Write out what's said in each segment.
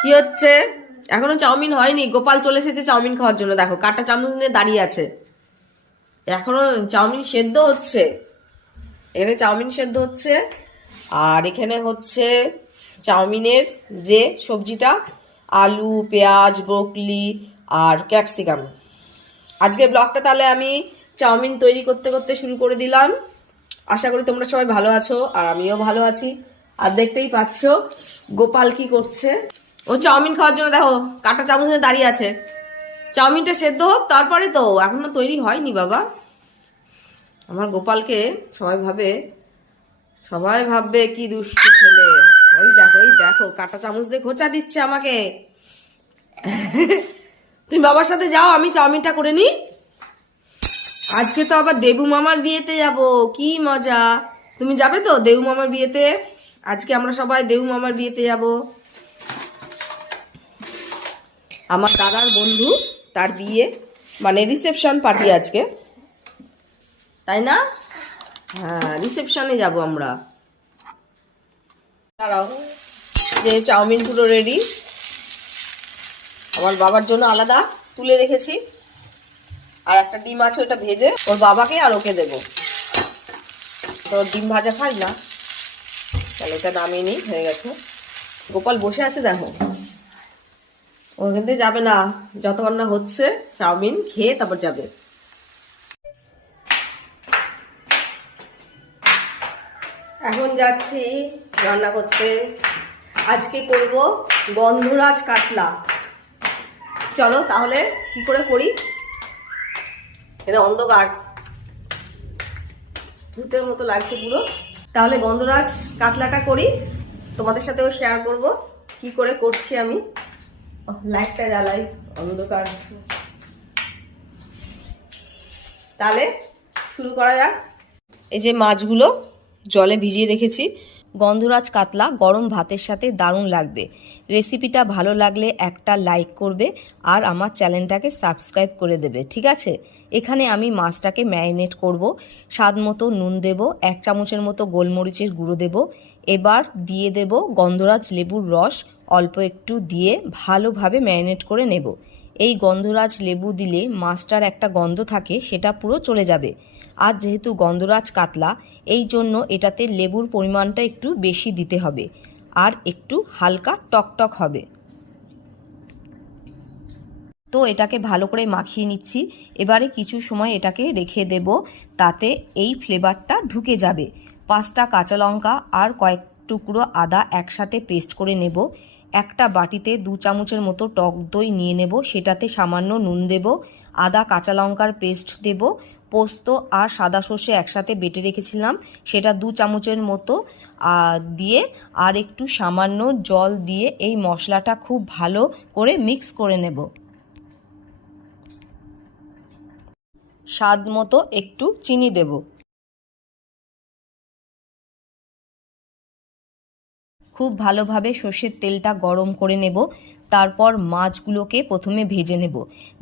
কি হচ্ছে? এখনো চাউমিন হয়নি। গোপাল চলে এসেছে চাউমিন খাওয়ার জন্য। দেখো কাটা চামচ নিয়ে দাঁড়িয়ে আছে। এখনো চাউমিন সেদ্ধ হচ্ছে। এখানে চাউমিন সেদ্ধ হচ্ছে, আর এখানে হচ্ছে চাউমিনের যে সবজিটা, আলু, পেঁয়াজ, ব্রোকলি আর ক্যাপসিকাম। আজকের ব্লগটা তাহলে আমি চাউমিন তৈরি করতে করতে শুরু করে দিলাম। আশা করি তোমরা সবাই ভালো আছো, আর আমিও ভালো আছি। আর দেখতেই পাচ্ছ গোপাল কি করছে। ও চাউমিন খাওয়ার জন্য দেখো কাটা চামচ নিয়ে দাঁড়িয়ে আছে। চাউমিনটা সেদ্ধ হোক তারপরে তো, এখনো তৈরি হয়নি বাবা। আমার গোপালকে সবাই ভাববে কি দুষ্টু ছেলে। ওই দেখো কাটা চামচ দিয়ে খোঁচা দিচ্ছে আমাকে। তুমি বাবার সাথে যাও, আমি চাউমিনটা করে নিই। আজকে তো আবার দেবু মামার বিয়েতে যাব, কি মজা। তুমি যাবে তো দেবু মামার বিয়েতে? আজকে আমরা সবাই দেবু মামার বিয়েতে যাব। আমার দাদার বন্ধু, তার বিয়ে, মানে রিসেপশন পার্টি আজকে, তাই না? হ্যাঁ, রিসেপশনে যাব আমরা। দাঁড়াও, যে চাউমিন পুরো রেডি। আমার বাবার জন্য আলাদা তুলে রেখেছি, আর একটা ডিম আছে, ওটা ভেজে ওর বাবাকে আর ওকে দেবো। তো ডিম ভাজা খাই না, তাহলে এটা নামিয়ে নিই, হয়ে গেছে। গোপাল বসে আছে দেখো, ওখান থেকে যাবে না যতক্ষণ না হচ্ছে। চাউমিন খেয়ে তারপর যাবে। এখন যাচ্ছি রান্না করতে। আজকে করব গন্ধরাজ কাতলা। চলো তাহলে কি করে করি। এটা অন্ধকার, ভূতের মতো লাগছে পুরো। তাহলে গন্ধরাজ কাতলাটা করি, তোমাদের সাথেও শেয়ার করব কি করে করছি আমি। লাইটটা জ্বালাই, অন্ধকার। তাহলে শুরু করা যাক। এই যে মাছগুলো জলে ভিজিয়ে রেখেছি। গন্ধরাজ কাতলা গরম ভাতের সাথে দারুণ লাগবে। রেসিপিটা ভালো লাগলে একটা লাইক করবে, আর আমার চ্যানেলটাকে সাবস্ক্রাইব করে দেবে, ঠিক আছে? এখানে আমি মাছটাকে ম্যারিনেট করব। স্বাদ মতো নুন দেব, 1 চামচের মতো গোলমরিচের গুঁড়ো দেব। এবার দিয়ে দেব গন্ধরাজ লেবুর রস, অল্প একটু দিয়ে ভালোভাবে ম্যারিনেট করে নেব। এই গন্ধরাজ লেবু দিলে মাছটার একটা গন্ধ থাকে, সেটা পুরো চলে যাবে। আর যেহেতু গন্ধরাজ কাতলা, এই জন্য এটাতে লেবুর পরিমাণটা একটু বেশি দিতে হবে, আর একটু হালকা টকটক হবে। তো এটাকে ভালো করে মাখিয়ে নিচ্ছি। এবারে কিছু সময় এটাকে রেখে দেব, তাতে এই ফ্লেভারটা ঢুকে যাবে। 5টা কাঁচা লঙ্কা আর কয়েক টুকরো আদা একসাথে পেস্ট করে নেব। একটা বাটিতে 2 চামচের মতো টক দই নিয়ে নেব, সেটাতে সামান্য নুন দেব, আদা কাঁচা লঙ্কার পেস্ট দেব, পোস্ত আর সাদা সর্ষে একসাথে বেটে রেখেছিলাম সেটা 2 চামচের মতো দিয়ে, আর একটু সামান্য জল দিয়ে এই মশলাটা খুব ভালো করে মিক্স করে নেব। স্বাদ মতো একটু চিনি দেব। খুব ভালোভাবে সর্ষের তেলটা গরম করে নেব। তারপর মাছগুলোকে প্রথমে ভেজে নেব।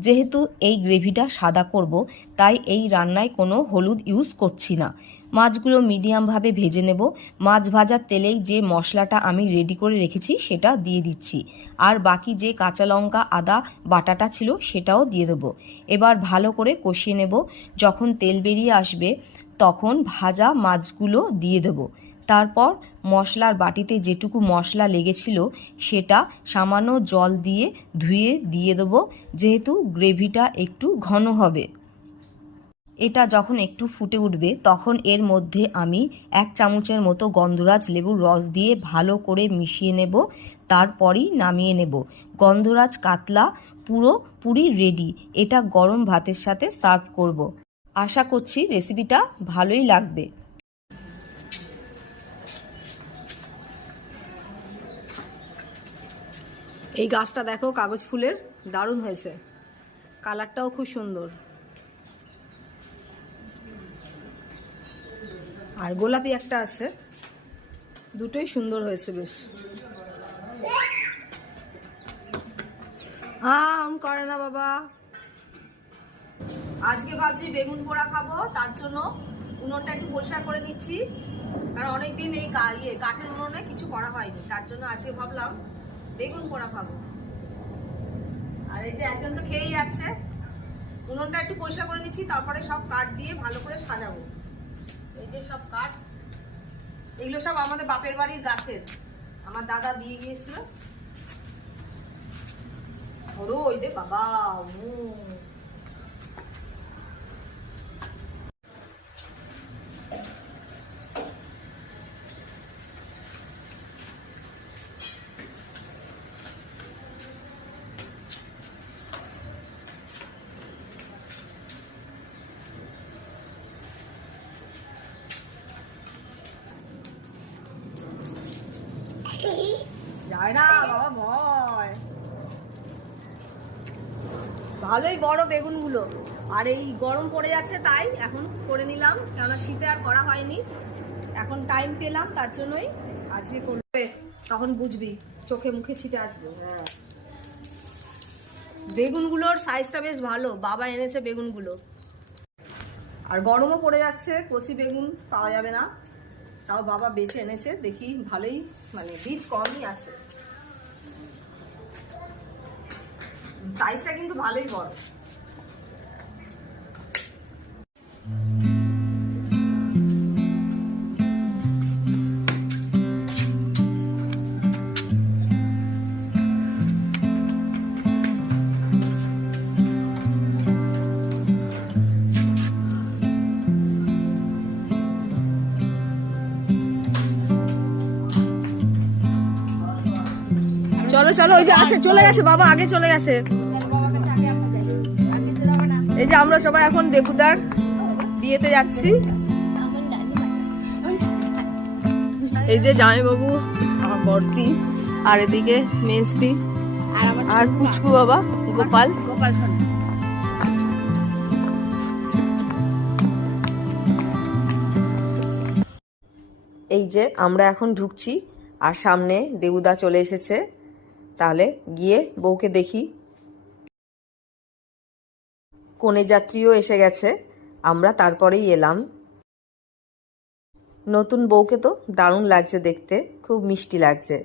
যেহেতু এই গ্রেভিটা সাদা করব, তাই এই রান্নায় কোনো হলুদ ইউজ করছি না। মাছগুলো মিডিয়ামভাবে ভেজে নেব। মাছ ভাজার তেলেই যে মশলাটা আমি রেডি করে রেখেছি সেটা দিয়ে দিচ্ছি, আর বাকি যে কাঁচা লঙ্কা আদা বাটাটা ছিল সেটাও দিয়ে দেবো। এবার ভালো করে কষিয়ে নেব। যখন তেল বেরিয়ে আসবে তখন ভাজা মাছগুলো দিয়ে দেবো। তারপর মশলার বাটিতে যেটুকু মশলা লেগেছিল সেটা সামান্য জল দিয়ে ধুয়ে দিয়ে দেবো, যেহেতু গ্রেভিটা একটু ঘন হবে। এটা যখন একটু ফুটে উঠবে তখন এর মধ্যে আমি 1 চামচের মতো গন্ধরাজ লেবুর রস দিয়ে ভালো করে মিশিয়ে নেব। তারপরই নামিয়ে নেব। গন্ধরাজ কাতলা পুরোপুরি রেডি। এটা গরম ভাতের সাথে সার্ভ করব। আশা করছি রেসিপিটা ভালোই লাগবে। এই গাছটা দেখো কাগজ ফুলের, দারুণ হয়েছে। কালারটাও খুব সুন্দর, আর গোলাপি একটা আছে, দুটোই সুন্দর হয়েছে বেশ। আম করে না বাবা। আজকে ভাবছি বেগুন পোড়া খাবো, তার জন্য উনুনটা একটু পরিষ্কার করে নিচ্ছি, কারণ অনেকদিন এই কাঠের উনুনে কিছু করা হয়নি। তার জন্য আজকে ভাবলাম বেগুন পোড়া খাবো। আর এই যে একজন তো খেয়েই যাচ্ছে। উনুনটা একটু পরিষ্কার করে নিচ্ছি, তারপরে সব কাঠ দিয়ে ভালো করে সাজাবো। এই যে সব কাঠ, এগুলো সব আমাদের বাপের বাড়ির গাছের, আমার দাদা দিয়ে গিয়েছিল। ওরও ওই যে বাবা যায় না বাবা, ভয়। ভালোই বড় বেগুনগুলো, আর এই গরম পড়ে যাচ্ছে তাই এখন করে নিলাম, কেননা শীতে আর করা হয়নি, এখন টাইম পেলাম তার জন্যই আজকে করবে। তখন বুঝবি, চোখে মুখে ছিটে আসবে। হ্যাঁ, বেগুনগুলোর সাইজটা বেশ ভালো, বাবা এনেছে বেগুনগুলো। আর গরমও পড়ে যাচ্ছে, কচি বেগুন পাওয়া যাবে না, তাও বাবা বেছে এনেছে। দেখি ভালোই, মানে বীজ কমই আছে, সাইজটা কিন্তু ভালোই বড়। চলো চলো, ওই যে আসে, চলে গেছে বাবা, আগে চলে গেছে। এই যে আমরা সবাই এখন দেবুদার বিয়েতে যাচ্ছি। এই যে জামাইবাবু, আমার বর্তি, আর এদিকে মেজদি, আর পুচকু বাবা গোপাল। এই যে আমরা এখন ঢুকছি, আর সামনে দেবুদা চলে এসেছে। তাহলে গিয়ে বউকে দেখি। কনে যাত্রীও এসে গেছে, আমরা তারপরেই এলাম। নতুন বউকে তো দারুণ লাগছে দেখতে, খুব মিষ্টি লাগছে।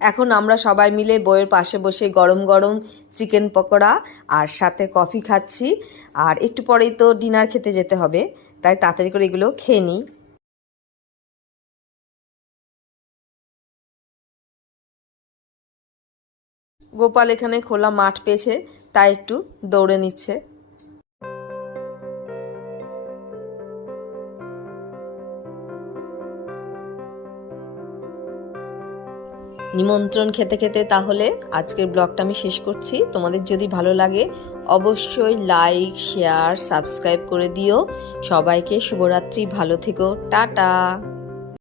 এখন আমরা সবাই মিলে বউয়ের পাশে বসে গরম গরম চিকেন পকোড়া আর সাথে কফি খাচ্ছি। আর একটু পরেই তো ডিনার খেতে যেতে হবে, তাই তাড়াতাড়ি করে এগুলো খেয়ে নিই। গোপাল এখানে খোলা মাঠ পেয়েছে, তাই একটু দৌড়ে নিচ্ছে। নিমন্ত্রণ খেতে খেতে তাহলে আজকের ব্লগটা আমি শেষ করছি। তোমাদের যদি ভালো লাগে অবশ্যই লাইক, শেয়ার, সাবস্ক্রাইব করে দিও। সবাইকে শুভরাত্রি, ভালো থেকো, টাটা।